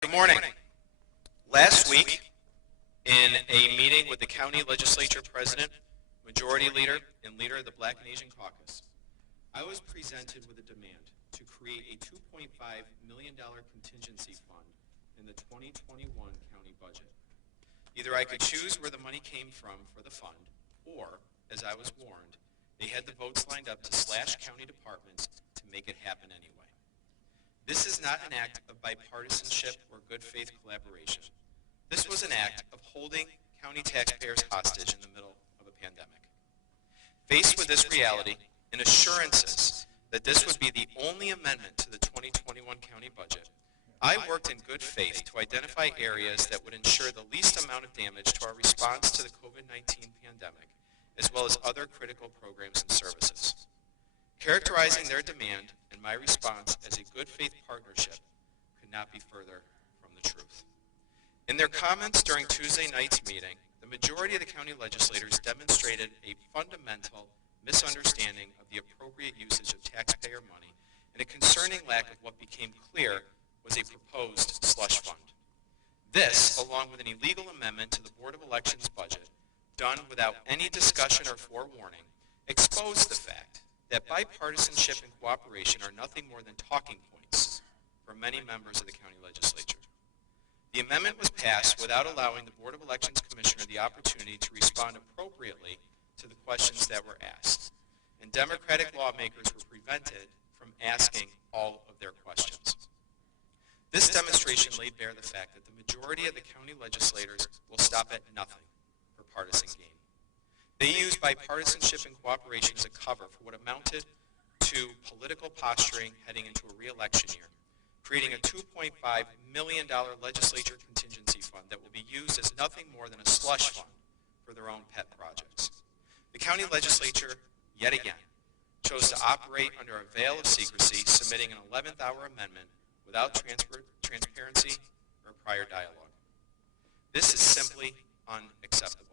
Good morning. Last week, in a meeting with the county legislature president, majority leader, and leader of the Black and Asian Caucus, I was presented with a demand to create a $2.5 million contingency fund in the 2021 county budget. Either I could choose where the money came from for the fund, or, as I was warned, they had the votes lined up to slash county departments to make it happen anyway. This is not an act of bipartisanship or good faith collaboration. This was an act of holding county taxpayers hostage in the middle of a pandemic. Faced with this reality and assurances that this would be the only amendment to the 2021 county budget, I worked in good faith to identify areas that would ensure the least amount of damage to our response to the COVID-19 pandemic, as well as other critical programs and services. Characterizing their demand and my response as a good faith partnership could not be further from the truth. In their comments during Tuesday night's meeting, the majority of the county legislators demonstrated a fundamental misunderstanding of the appropriate usage of taxpayer money and a concerning lack of what became clear was a proposed slush fund. This, along with an illegal amendment to the Board of Elections budget, done without any discussion or forewarning, exposed the fact that bipartisanship and cooperation are nothing more than talking points for many members of the county legislature. The amendment was passed without allowing the Board of Elections Commissioner the opportunity to respond appropriately to the questions that were asked, and Democratic lawmakers were prevented from asking all of their questions. This demonstration laid bare the fact that the majority of the county legislators will stop at nothing for partisan gain. They used bipartisanship and cooperation as a cover for what amounted to political posturing heading into a re-election year, creating a $2.5 million legislature contingency fund that will be used as nothing more than a slush fund for their own pet projects. The county legislature, yet again, chose to operate under a veil of secrecy, submitting an 11th hour amendment without transparency or prior dialogue. This is simply unacceptable.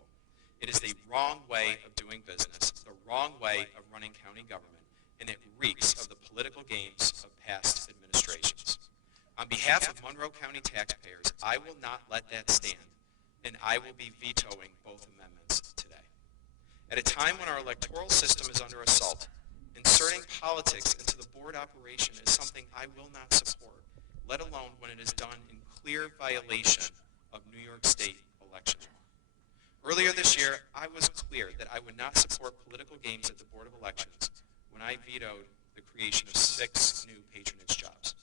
It is the wrong way of doing business, the wrong way of running county government, and it reeks of the political games of past administrations. On behalf of Monroe County taxpayers, I will not let that stand, and I will be vetoing both amendments today. At a time when our electoral system is under assault, inserting politics into the board operation is something I will not support, let alone when it is done in clear violation of New York State election law. Earlier this year, I was clear that I would not support political games at the Board of Elections when I vetoed the creation of 6 new patronage jobs.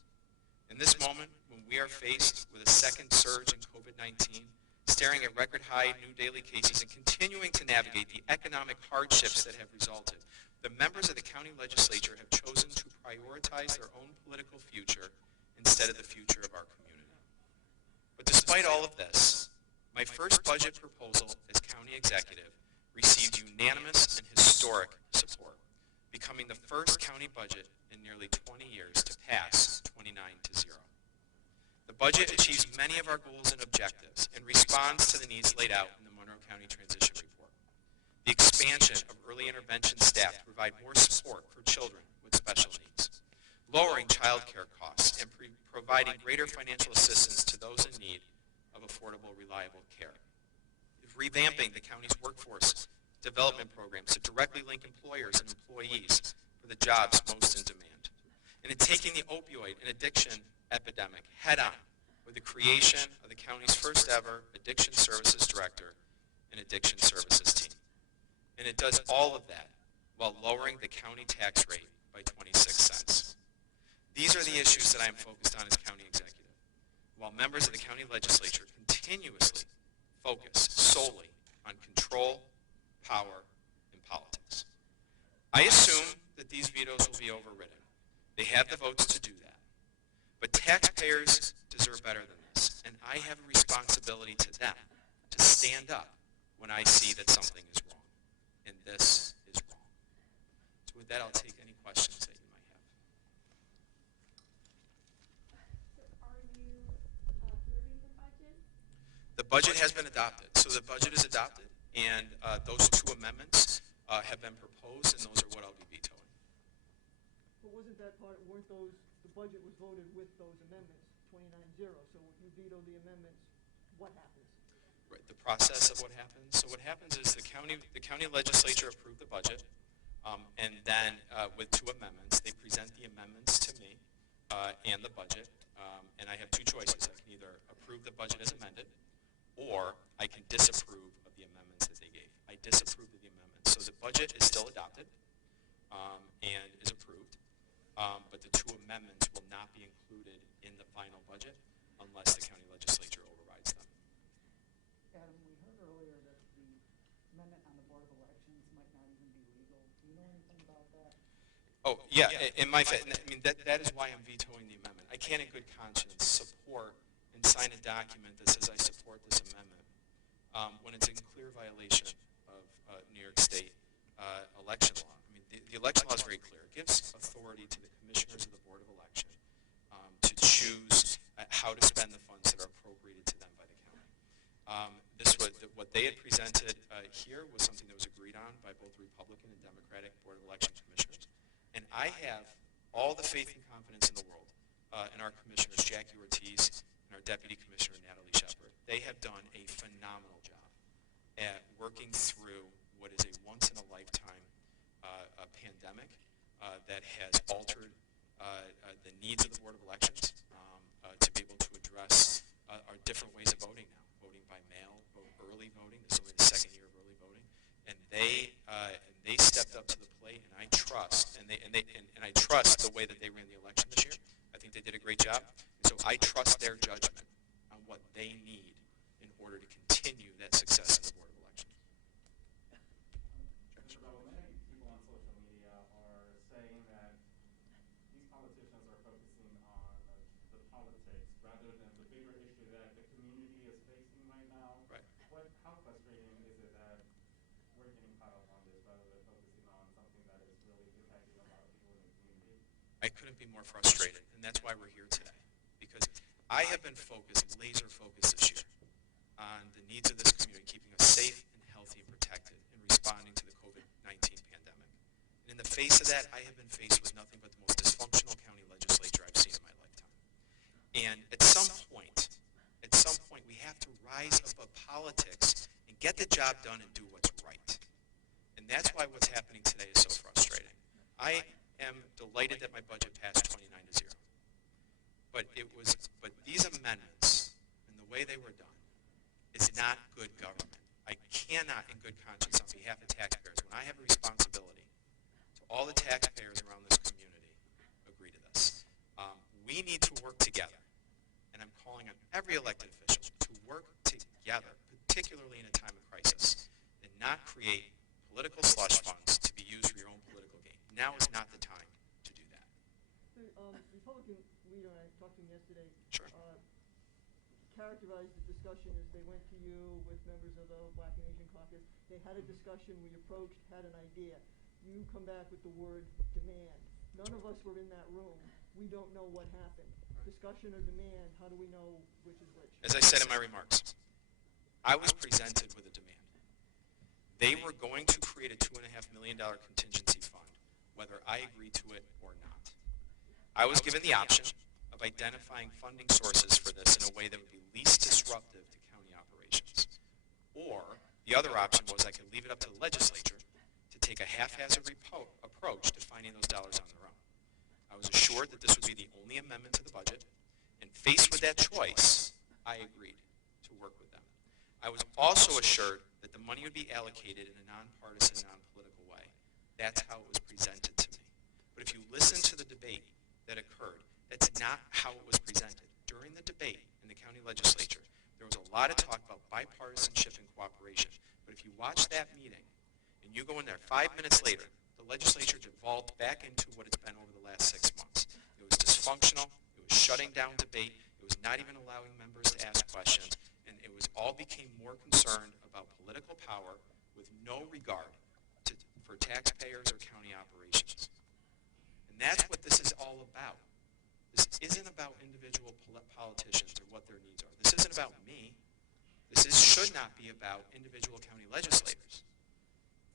In this moment, when we are faced with a second surge in COVID-19, staring at record-high new daily cases and continuing to navigate the economic hardships that have resulted, the members of the county legislature have chosen to prioritize their own political future instead of the future of our community. But despite all of this, my first budget proposal as county executive received unanimous and historic support, becoming the first county budget in nearly 20 years to pass 29-0. The budget achieves many of our goals and objectives and responds to the needs laid out in the Monroe County Transition Report. The expansion of early intervention staff to provide more support for children with special needs, lowering child care costs and providing greater financial assistance to those in need of affordable, reliable care. Revamping the county's workforce development programs to directly link employers and employees for the jobs most in demand. And in taking the opioid and addiction epidemic head on with the creation of the county's first ever addiction services director and addiction services team. And it does all of that while lowering the county tax rate by 26 cents. These are the issues that I am focused on as county executive, while members of the county legislature continuously focus solely on control, power, and politics. I assume that these vetoes will be overridden. They have the votes to do that. But taxpayers deserve better than this, and I have a responsibility to them to stand up when I see that something is wrong, and this is wrong. So with that, I'll take any questions that you might have. The budget has been adopted. So the budget is adopted, and those 2 amendments have been proposed, and those are what I'll be vetoing. But wasn't that part, weren't those, the budget was voted with those amendments, 2 29-0. So if you veto the amendments, what happens? Right, the process of what happens. So what happens is the county legislature approved the budget, and then with 2 amendments, they present the amendments to me and the budget, and I have 2 choices. I can either approve the budget as amended, or I can disapprove of the amendments that they gave. I disapprove of the amendments. So the budget is still adopted and is approved, but the 2 amendments will not be included in the final budget unless the county legislature overrides them. Adam, we heard earlier that the amendment on the Board of Elections might not even be legal. Do you know anything about that? Oh, yeah, I mean, that is why I'm vetoing the amendment. I can't in good conscience support and sign a document that says I support this amendment when it's in clear violation of New York State election law. I mean, the election law is very clear. It gives authority to the commissioners of the Board of Election to choose how to spend the funds that are appropriated to them by the county. What they had presented here was something that was agreed on by both Republican and Democratic Board of Election commissioners. And I have all the faith and confidence in the world in our commissioners, Jackie Ortiz, and our Deputy Commissioner, Natalie Shepard. They have done a phenomenal job at working through what is a once-in-a-lifetime pandemic that has altered the needs of the Board of Elections to be able to address our different ways of voting now. Voting by mail, early voting. This is only the 2nd year of early voting, and they stepped up to the plate. And I trust, and I trust the way that they ran the election this year. I think they did a great job. And so I trust their judgment on what they need in order to continue that success in the Board of Elections. Mr. Bello, many people on social media are saying that these politicians are focusing on the politics rather than the bigger issue that the community is facing right now. Right. How frustrating is it that we're getting caught up on this rather than focusing on something that is really impacting a lot of people in the community? I couldn't be more frustrated, and that's why we're here today. Because I have been laser focused this year on the needs of this community, keeping us safe and healthy and protected in responding to the COVID-19 pandemic. And in the face of that, I have been faced with nothing but the most dysfunctional county legislature I've seen in my lifetime. And at some point, we have to rise above politics and get the job done and do what's right. And that's why what's happening today is so frustrating. I am delighted that my budget passed 29-0. But these amendments and the way they were done is not good government. I cannot, in good conscience, on behalf of taxpayers, when I have a responsibility to all the taxpayers around this community, agree to this. We need to work together, and I'm calling on every elected official to work together, particularly in a time of crisis, and not create political slush funds to be used for your own political gain. Now is not the time to do that. The Republican leader, I talked to him yesterday, Sure. Characterized the discussion as they went to you with members of the Black and Asian Caucus. They had a discussion, we approached, had an idea. You come back with the word demand. None of us were in that room. We don't know what happened. Discussion or demand, how do we know which is which? As I said in my remarks, I was presented with a demand. They were going to create a $2.5 million contingency fund, whether I agreed to it or not. I was given the option of identifying funding sources for this in a way that would be least disruptive to county operations. Or the other option was I could leave it up to the legislature to take a haphazard approach to finding those dollars on their own. I was assured that this would be the only amendment to the budget, and faced with that choice, I agreed to work with them. I was also assured that the money would be allocated in a nonpartisan, non-political way. That's how it was presented to me. But if you listen to the debate that occurred, that's not how it was presented. During the debate in the county legislature, there was a lot of talk about bipartisanship and cooperation. But if you watch that meeting, and you go in there 5 minutes later, the legislature devolved back into what it's been over the last 6 months. It was dysfunctional, it was shutting down debate, it was not even allowing members to ask questions, and it was all became more concerned about political power with no regard for taxpayers or county operations. And that's what this is all about. This isn't about individual politicians or what their needs are. This isn't about me. Should not be about individual county legislators.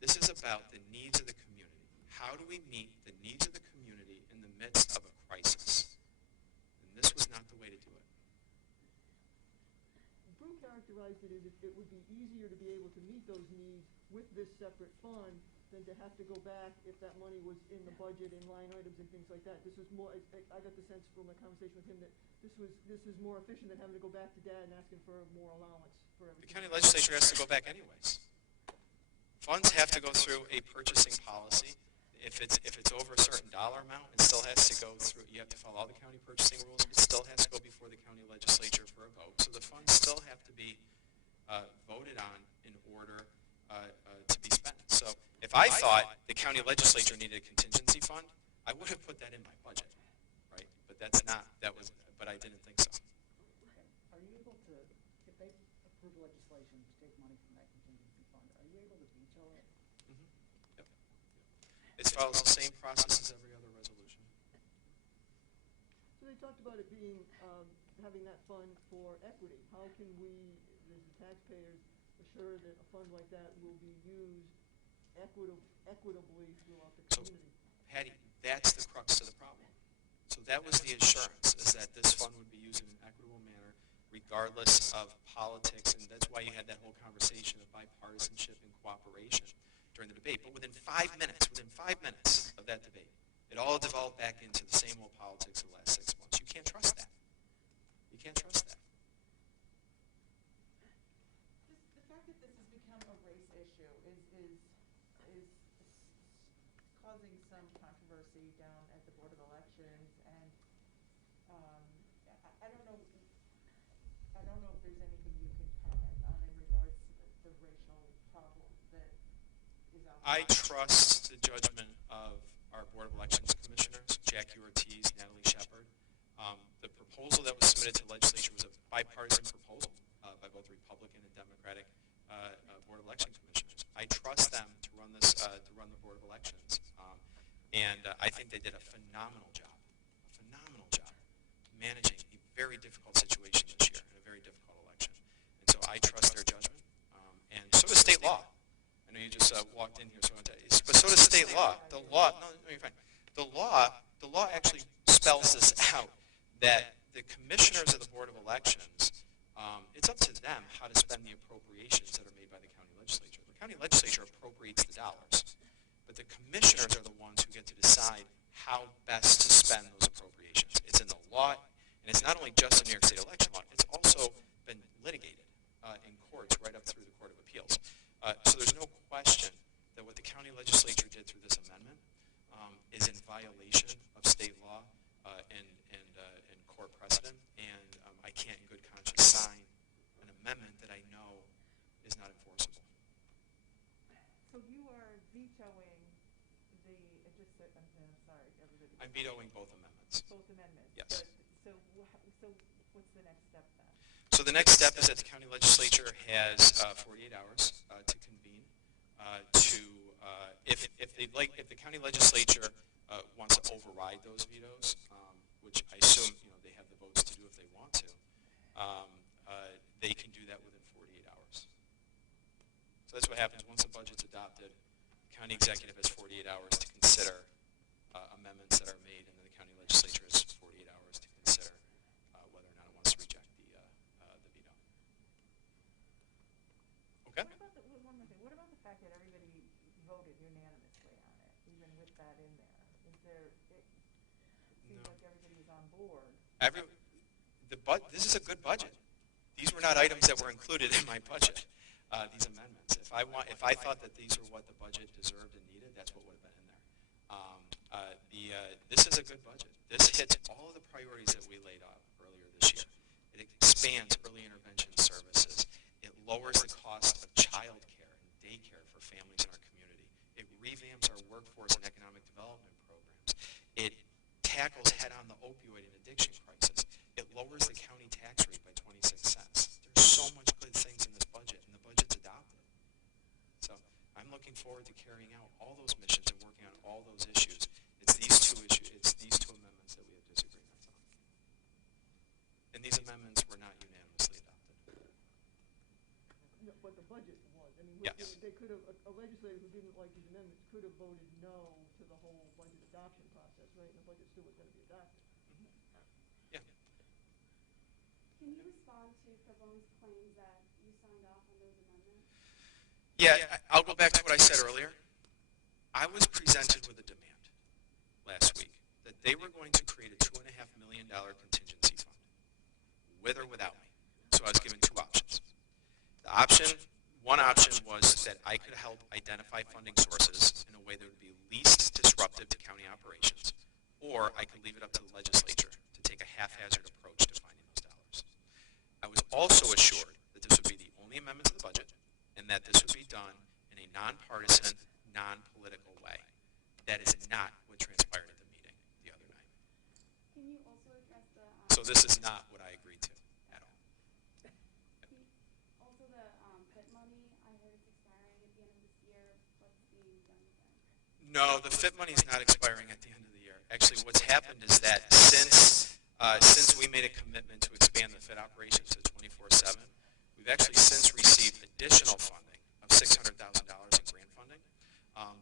This is about the needs of the community. How do we meet the needs of the community in the midst of a crisis? And this was not the way to do it. characterized it as if it would be easier to be able to meet those needs with this separate fund than to have to go back if that money was in the budget in line items and things like that. This was more, I got the sense from my conversation with him that this is more efficient than having to go back to Dad and asking for more allowance for everything. The county legislature has to go back anyways. Funds have to go through a purchasing policy. If it's over a certain dollar amount, it still has to go through, you have to follow all the county purchasing rules. It still has to go before the county legislature for a vote. So the funds still have to be voted on in order to be spent. So if I thought the county legislature needed a contingency fund, I would have put that in my budget, right? But that's not, but I didn't think so. Are you able to, if they approve legislation to take money from that contingency fund, are you able to veto it? Yep. It follows the same process as every other resolution. So they talked about it being, having that fund for equity. How can we, as the taxpayers, assure that a fund like that will be used equitably throughout the community? Patty, that's the crux of the problem. So that was the assurance, is that this fund would be used in an equitable manner regardless of politics, and that's why you had that whole conversation of bipartisanship and cooperation during the debate. But within 5 minutes of that debate, it all devolved back into the same old politics of the last 6 months. You can't trust that. You can't trust that. The fact that this has become a race issue is causing some controversy down at the Board of Elections, and I don't know if there's anything you can comment on in regards to the racial problem that is out there. I trust the judgment of our Board of Elections commissioners, Jackie Ortiz, Natalie Shepard. The proposal that was submitted to the legislature was a bipartisan proposal by both Republican and Democratic Board of Election commissioners. I trust them to run this, to run the Board of Elections, and I think they did a phenomenal job managing a very difficult situation this year and a very difficult election. And so I trust their judgment, and so does state law. I know you just walked in here, so but so does state law. The law, no, you're fine. The law actually spells this out, that the commissioners of the Board of Elections, it's up to them how to spend the appropriations that are made by the county legislature. The county legislature appropriates the dollars, but the commissioners are the ones who get to decide how best to spend those appropriations. It's in the law, and it's not only just in New York State election law, it's also been litigated in courts right up through the Court of Appeals. So there's no question that what the county legislature did through this amendment is in violation of state law and court precedent, and I can't in good conscience sign an amendment that I know is not enforceable. So you are vetoing I'm sorry, everybody. I'm vetoing both amendments. Both amendments. Yes. So what's the next step then? So the next step is that the county legislature has 48 hours to convene if the county legislature wants to override those vetoes, which I assume they have the votes to do if they want to, they can do that within 48 hours. So that's what happens once the budget's adopted. The county executive has 48 hours to consider amendments that are made, and then the county legislature has 48 hours to consider whether or not it wants to reject the veto. Okay? One more thing. What about the fact that everybody voted unanimously on it, even with that in there? It seems like everybody was on board. This is a good budget. These were not items that were included in my budget. These amendments. If I thought that these were what the budget deserved and needed, that's what would have been in there. This is a good budget. This hits all of the priorities that we laid out earlier this year. It expands early intervention services. It lowers the cost of child care and daycare for families in our community. It revamps our workforce and economic development programs. It tackles head-on the opioid and addiction crisis. It lowers the county tax rate by 26 cents. There's so much good things in this budget, and the budget's adopted. So I'm looking forward to carrying out all those missions and working on all those issues. It's these two amendments that we have disagreements on. And these amendments were not unanimously adopted. No, but the budget was. I mean, Yes. they could have, a legislator who didn't like these amendments could have voted no to the whole budget adoption process, right? And the budget still was going to be adopted. Yeah. Can you respond to Pavon's claims that Yeah, I'll go back to what I said earlier. I was presented with a demand last week that they were going to create a $2.5 million contingency fund, with or without me. So I was given two options. One option was that I could help identify funding sources in a way that would be least disruptive to county operations, or I could leave it up to the legislature to take a haphazard approach to finding those dollars. I was also assured that this would be the only amendment to the budget, and that this would be done in a nonpartisan, non-political way. That is not what transpired at the meeting the other night. Can you also address the... So this is not what I agreed to at all. Also the PIT money, I heard it's expiring at the end of this year. What's being done with that? No, the FIT money is not expiring at the end of the year. Actually, what's happened is that since we made a commitment to expand the FIT operations to 24/7, we've actually since received additional funding of $600,000 in grant funding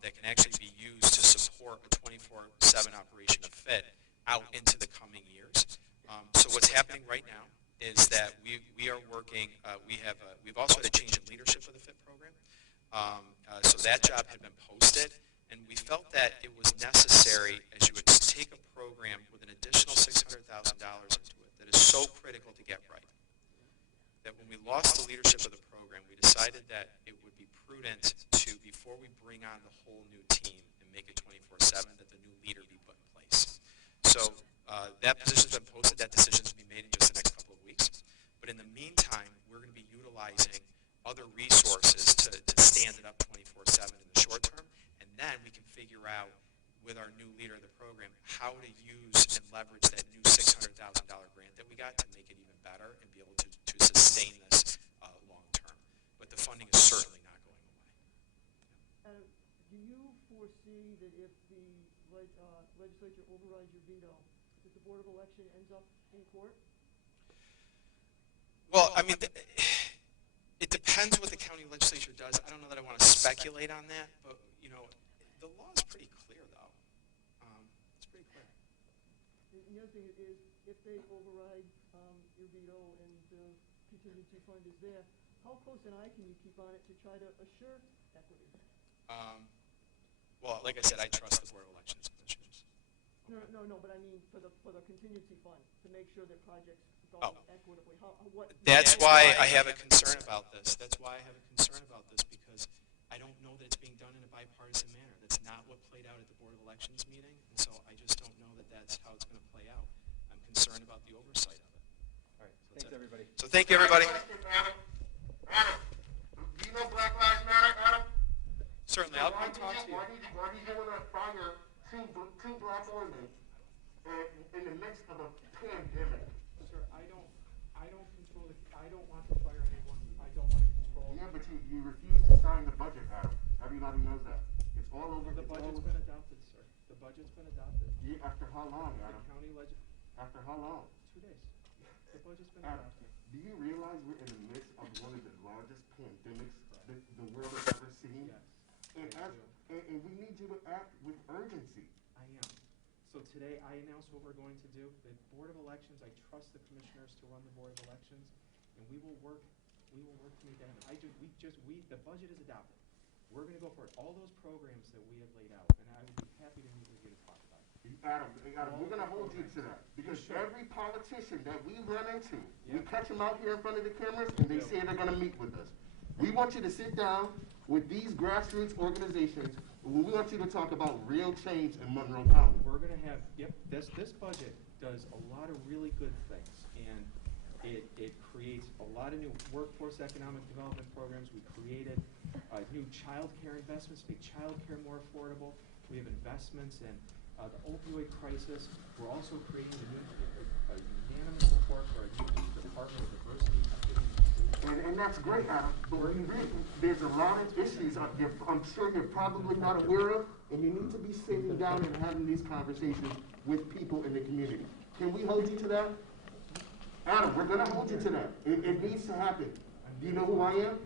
that can actually be used to support a 24/7 operation of FIT out into the coming years. So what's happening right now is that we are working. We've also had a change in leadership of the FIT program. So that job had been posted, and we felt that it was necessary, as you would take a program with an additional $600,000 into it that is so critical to get right, that when we lost the leadership of the program, we decided that it would be prudent to, before we bring on the whole new team and make it 24/7, that the new leader be put in place. So that position's been posted. That decision's going to be made in just the next couple of weeks. But in the meantime, we're going to be utilizing other resources to stand it up 24/7 in the short term, and then we can figure out with our new leader of the program how to use and leverage that new $600,000 grant that we got to make it even better and be able to sustain this long term. But the funding is certainly not going away. Do you foresee that if the legislature overrides your veto, that the Board of Election ends up in court? Well, I mean, it depends what the county legislature does. I don't know that I want to speculate on that, but, you know, the law is pretty clear, though. It's pretty clear. The other thing is, if they override your veto and the contingency fund is there, how close an eye can you keep on it to try to assure equity? Well, like I said, I trust the Board of Elections commissioners. No, but I mean for the contingency fund, to make sure that projects go equitably. That's why I have a concern about this. That's why I have a concern about this, because I don't know that it's being done in a bipartisan manner. That's not what played out at the Board of Elections meeting, and so I just don't know that that's how it's going to play out. I'm concerned about the oversight of it. All right, thanks everybody. So thank you, everybody. Adam, do you know Black Lives Matter, Adam? Certainly, I'll talk to you. Why did you want to fire two black women in the midst of a pandemic? Sir, I don't control it. I don't want to fire anyone. I don't want to control. Yeah, but you refuse to sign the budget, Adam. Everybody knows that. It's all over. The budget's been adopted, sir. The budget's been adopted. Yeah, after how long, Adam? The county After how long? 2 days. The budget's been Adam, adopted. do you realize we're in the midst of one of the largest pandemics that the world has ever seen? Yes. And we need you to act with urgency. I am. So today I announced what we're going to do. The Board of Elections, I trust the commissioners to run the Board of Elections, and we will work to make that happen. The budget is adopted. We're going to go for it. All those programs that we have laid out, and I would be happy to meet with you to talk about it. Adam, we're going to hold you to that. Because every politician that we run into, we catch them out here in front of the cameras, and they say they're going to meet with us. We want you to sit down with these grassroots organizations, and we want you to talk about real change in Monroe County. We're going to have, this budget does a lot of really good things, and it creates a lot of new workforce economic development programs. We created new child care investments to make child care more affordable. We have investments in the opioid crisis. We're also creating a unanimous support for a new Department of Diversity, Equity, And that's great, Adam. But there's a lot of issues I'm sure you're probably not aware of, and you need to be sitting down and having these conversations with people in the community. Can we hold you to that? Adam, we're going to hold you to that. It needs to happen. Do you know who I am?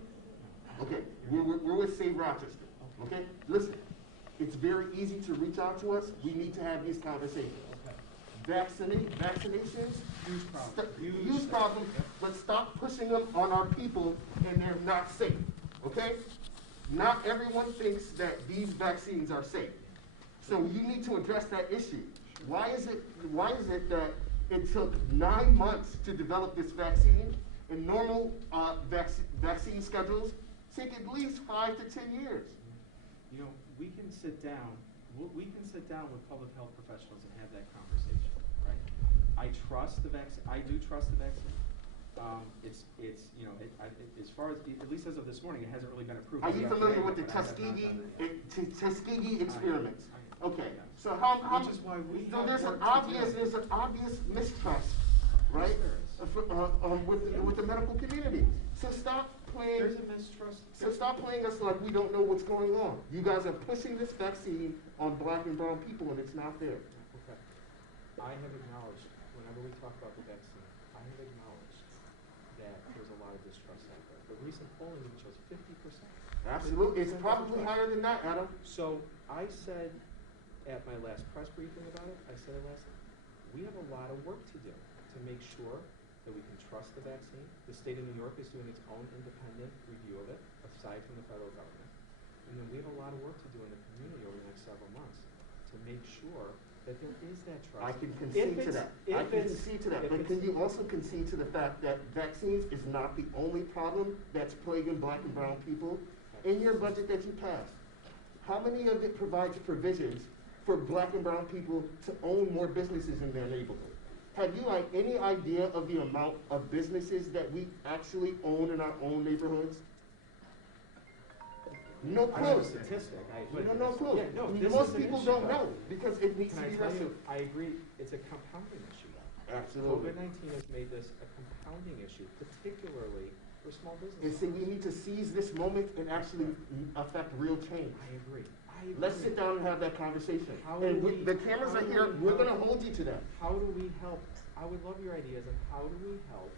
Okay, we're with Save Rochester. Okay, listen, it's very easy to reach out to us. We need to have these conversations. Vaccinations, use problems, but stop pushing them on our people and they're not safe. Okay? Not everyone thinks that these vaccines are safe. So you need to address that issue. Why is it that it took 9 months to develop this vaccine, and normal vaccine schedules take at least 5 to 10 years? You know, we can sit down with public health professionals and have that conversation, right? I trust the vaccine. I do trust the vaccine. You know, as far as, at least as of this morning, it hasn't really been approved. Are you familiar with the Tuskegee experiments? Okay, so how? Which is why we so have there's an obvious mistrust, right? With the medical community. So stop playing. There's a mistrust. So stop playing us like we don't know what's going on. You guys are pushing this vaccine on black and brown people, and it's not there. Okay. I have acknowledged, whenever we talk about the vaccine, I have acknowledged that there's a lot of distrust out there. The recent polling even shows 50%. Absolutely. It's probably higher than that, Adam. So I said at my last press briefing about it, we have a lot of work to do to make sure that we can trust the vaccine. The state of New York is doing its own independent review of it, aside from the federal government. And then we have a lot of work to do in the community over the next several months to make sure that there is that trust. I can concede to that. I can concede to that. But can you also concede to the fact that vaccines is not the only problem that's plaguing black and brown people? In your budget that you passed, how many of it provides provisions for black and brown people to own more businesses in their neighborhood? Have you any idea of the amount of businesses that we actually own in our own neighborhoods? No clue. I have a statistic. No clue. Yeah, no, most people don't know because it needs to be you, I agree, it's a compounding issue. Absolutely. COVID-19 has made this a compounding issue, particularly for small businesses. And see, we need to seize this moment and actually affect real change. I agree. Let's sit down and have that conversation. The cameras are here. We're going to hold you to that. How do we help? I would love your ideas on how do we help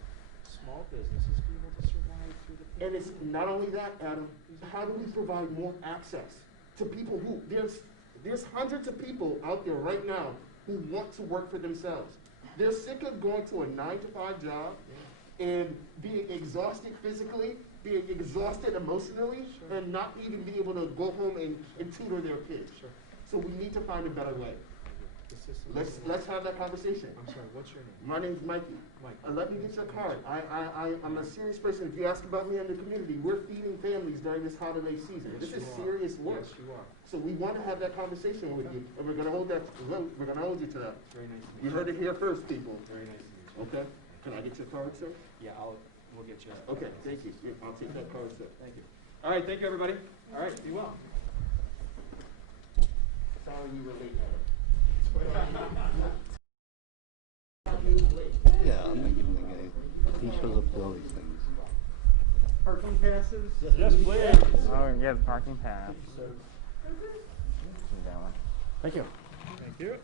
small businesses be able to survive through the pandemic. And it's not only that, Adam. How do we provide more access to people who there's hundreds of people out there right now who want to work for themselves. They're sick of going to a 9-to-5 job and being exhausted physically, being exhausted emotionally, and not even be able to go home and tutor their kids. Sure. So we need to find a better way. Let's have that conversation. I'm sorry, what's your name? My name's Mikey. Mike. Let me get your card. I'm a serious person. If you ask about me in the community, we're feeding families during this holiday season. Yes, this is serious work. Yes, you are. So we want to have that conversation with you, and we're going to hold you to that. Very nice to meet You heard it here first, people. Very nice to meet you. Okay. Can I get your card, sir? Yeah, we'll get you. Okay. Thank you. I'll take that card, sir. Thank you. All right, thank you, everybody. All right, be well. Sorry we were late. Yeah, I'm not giving the guy. He shows up to all these things. Parking passes? Yes, please. Oh, yeah, the parking pass. Thank you. Thank you.